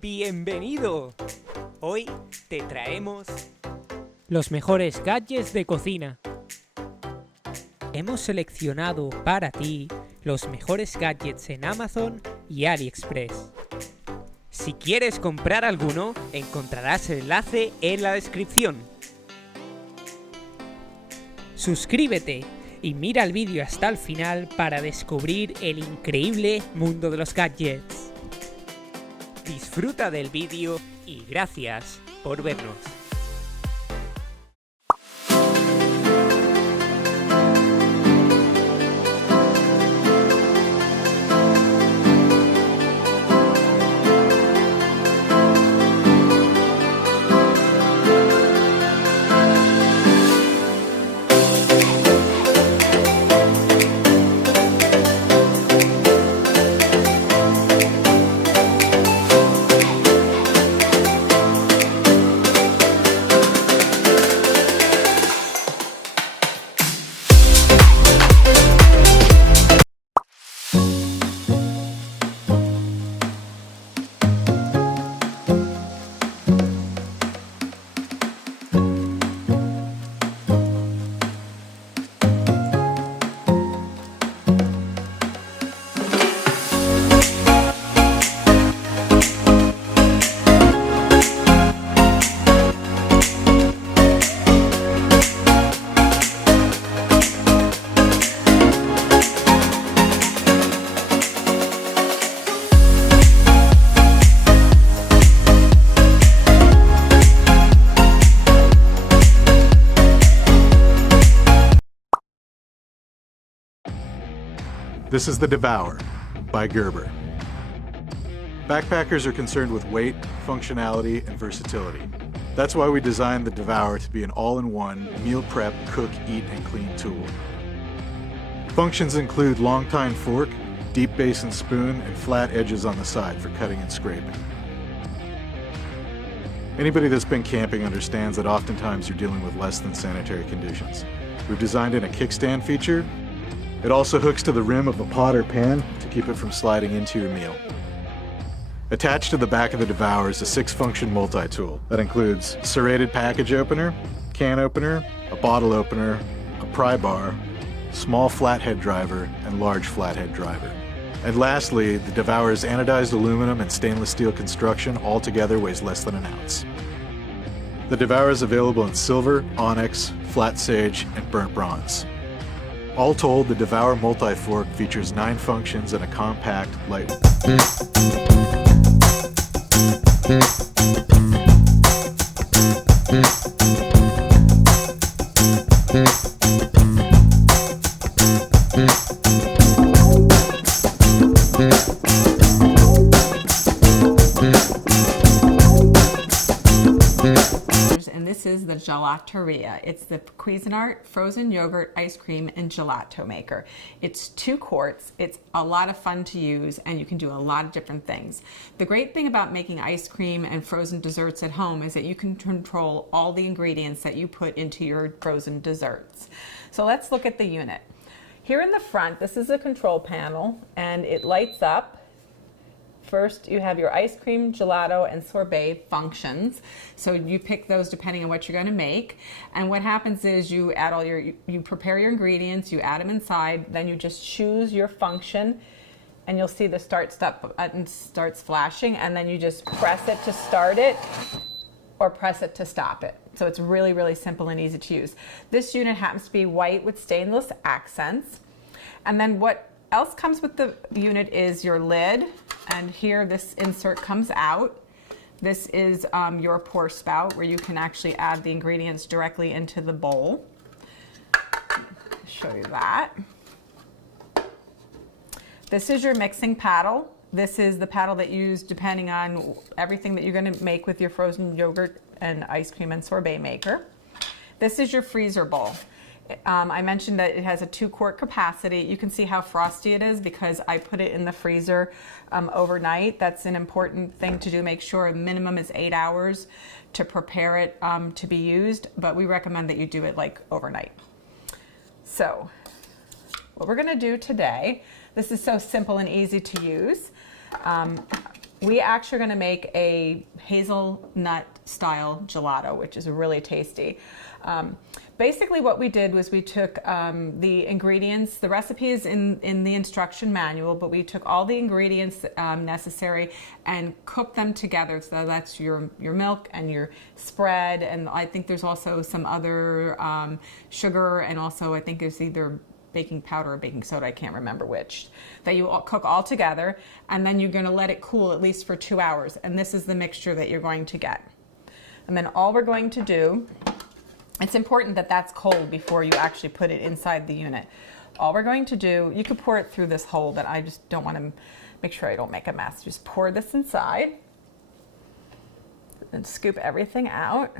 ¡Bienvenido! Hoy te traemos los mejores gadgets de cocina. Hemos seleccionado para ti los mejores gadgets en Amazon y AliExpress. Si quieres comprar alguno, encontrarás el enlace en la descripción. Suscríbete y mira el vídeo hasta el final para descubrir el increíble mundo de los gadgets. Disfruta del vídeo y gracias por vernos. This is the Devour by Gerber. Backpackers are concerned with weight, functionality, and versatility. That's why we designed the Devour to be an all-in-one meal prep, cook, eat, and clean tool. Functions include long tine fork, deep basin spoon, and flat edges on the side for cutting and scraping. Anybody that's been camping understands that oftentimes you're dealing with less than sanitary conditions. We've designed in a kickstand feature. It also hooks to the rim of a pot or pan to keep it from sliding into your meal. Attached to the back of the Devour is a 6-function multi-tool that includes serrated package opener, can opener, a bottle opener, a pry bar, small flathead driver, and large flathead driver. And lastly, the Devour's anodized aluminum and stainless steel construction altogether weighs less than an ounce. The Devour is available in silver, onyx, flat sage, and burnt bronze. All told, the Devour multi-fork features 9 functions and a compact, light. This is the Gelateria. It's the Cuisinart frozen yogurt, ice cream, and gelato maker. It's 2 quarts. It's a lot of fun to use, and you can do a lot of different things. The great thing about making ice cream and frozen desserts at home is that you can control all the ingredients that you put into your frozen desserts. So let's look at the unit. Here in the front, this is a control panel, and it lights up. First, you have your ice cream, gelato, and sorbet functions. So you pick those depending on what you're going to make. And what happens is you add you prepare your ingredients, you add them inside, then you just choose your function, and you'll see the start button starts flashing, and then you just press it to start it or press it to stop it. So it's really, really simple and easy to use. This unit happens to be white with stainless accents. And then what else comes with the unit is your lid, and here this insert comes out. This is your pour spout where you can actually add the ingredients directly into the bowl. Show you that. This is your mixing paddle. This is the paddle that you use depending on everything that you're going to make with your frozen yogurt and ice cream and sorbet maker. This is your freezer bowl. I mentioned that it has a 2-quart capacity. You can see how frosty it is because I put it in the freezer overnight. That's an important thing to do. Make sure a minimum is 8 hours to prepare it to be used, but we recommend that you do it like overnight. So what we're going to do today, this is so simple and easy to use. we actually are going to make a hazelnut style gelato, which is really tasty. Basically what we did was we took the ingredients, the recipe is in the instruction manual, but we took all the ingredients necessary and cooked them together. So that's your milk and your spread, and I think there's also some other sugar, and also I think there's either baking powder or baking soda, I can't remember which, that you cook all together, and then you're going to let it cool at least for 2 hours, and this is the mixture that you're going to get. And then all we're going to do, it's important that that's cold before you actually put it inside the unit. All we're going to do, you could pour it through this hole, but I just don't want to make sure I don't make a mess. Just pour this inside and scoop everything out.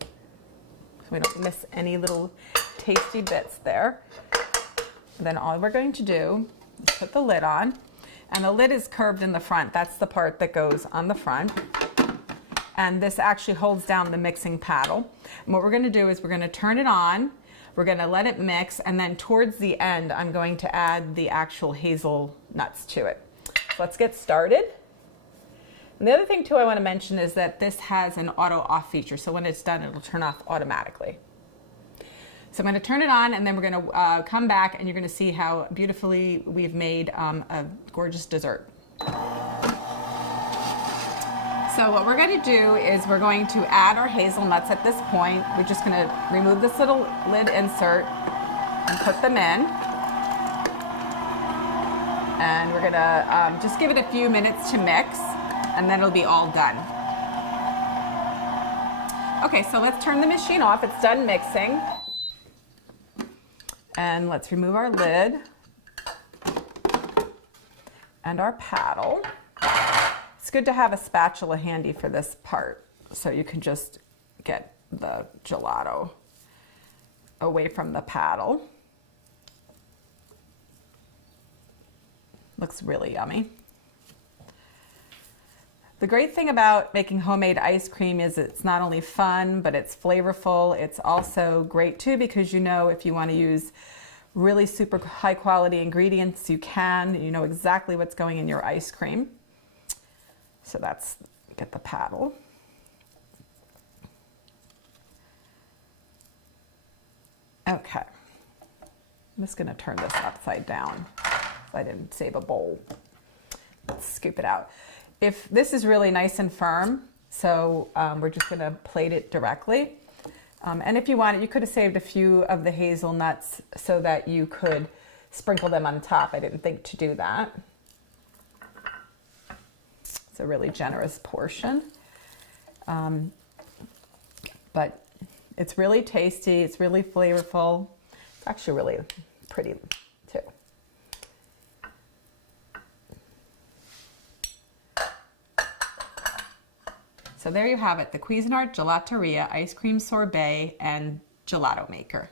So we don't miss any little tasty bits there. Then all we're going to do is put the lid on, and the lid is curved in the front. That's the part that goes on the front. And this actually holds down the mixing paddle. And what we're going to do is we're going to turn it on, we're going to let it mix, and then towards the end I'm going to add the actual hazelnuts to it. So let's get started. And the other thing too I want to mention is that this has an auto off feature, so when it's done it'll turn off automatically. So I'm going to turn it on, and then we're going to come back and you're going to see how beautifully we've made a gorgeous dessert. So what we're going to do is we're going to add our hazelnuts at this point. We're just going to remove this little lid insert and put them in. And we're going to just give it a few minutes to mix, and then it'll be all done. Okay, so let's turn the machine off. It's done mixing. And let's remove our lid and our paddle. It's good to have a spatula handy for this part, so you can just get the gelato away from the paddle. Looks really yummy. The great thing about making homemade ice cream is it's not only fun, but it's flavorful. It's also great too, because you know if you want to use really super high quality ingredients, you can. You know exactly what's going in your ice cream. So that's, get the paddle. Okay. I'm just going to turn this upside down if I didn't save a bowl. Let's scoop it out. If this is really nice and firm, so we're just going to plate it directly. And if you wanted, you could have saved a few of the hazelnuts so that you could sprinkle them on top. I didn't think to do that. It's a really generous portion. But it's really tasty, it's really flavorful. It's actually really pretty too. So there you have it, the Cuisinart Gelateria Ice Cream Sorbet and Gelato Maker.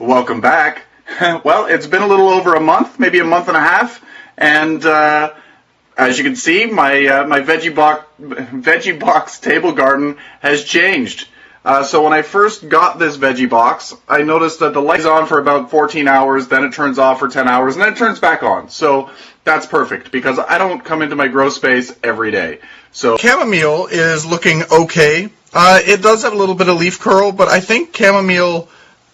Welcome back. Well, it's been a little over a month, maybe a month and a half, and as you can see, my veggie box table garden has changed. So when I first got this veggie box, I noticed that the light is on for about 14 hours, then it turns off for 10 hours, and then it turns back on. So that's perfect, because I don't come into my grow space every day. So chamomile is looking okay. It does have a little bit of leaf curl, but I think chamomile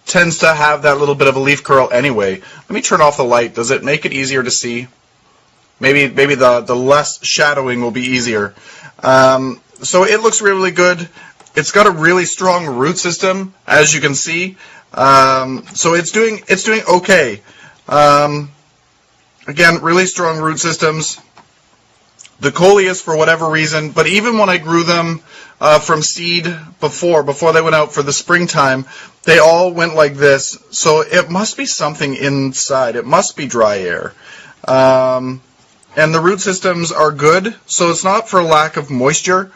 tends to have that little bit of a leaf curl anyway. Let me turn off the light. Does it make it easier to see? Maybe the less shadowing will be easier. So it looks really good. It's got a really strong root system, as you can see. So it's doing okay. Again, really strong root systems. The coleus, for whatever reason, but even when I grew them from seed before they went out for the springtime, they all went like this. So it must be something inside. It must be dry air. And the root systems are good, so it's not for lack of moisture.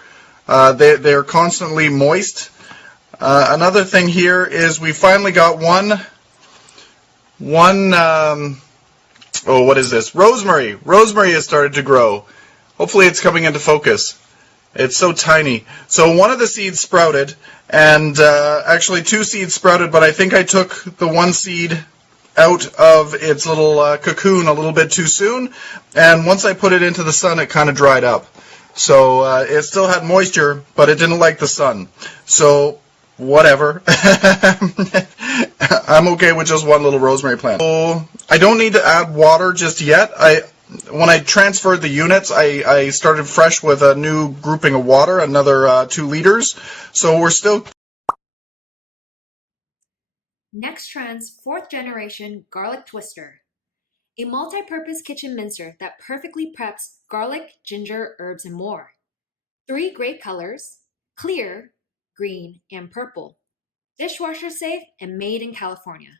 They're constantly moist. Another thing here is we finally got one. What is this? Rosemary. Rosemary has started to grow. Hopefully it's coming into focus. It's so tiny. So one of the seeds sprouted, and actually 2 seeds sprouted, but I think I took the 1 seed out of its little cocoon a little bit too soon, and once I put it into the sun, it kind of dried up. So it still had moisture, but it didn't like the sun. So whatever. I'm okay with just one little rosemary plant. So I don't need to add water just yet. When I transferred the units, I started fresh with a new grouping of water, another 2 liters. So we're still... Nextrend's 4th generation garlic twister. A multi-purpose kitchen mincer that perfectly preps garlic, ginger, herbs, and more. 3 great colors: clear, green, and purple. Dishwasher safe and made in California.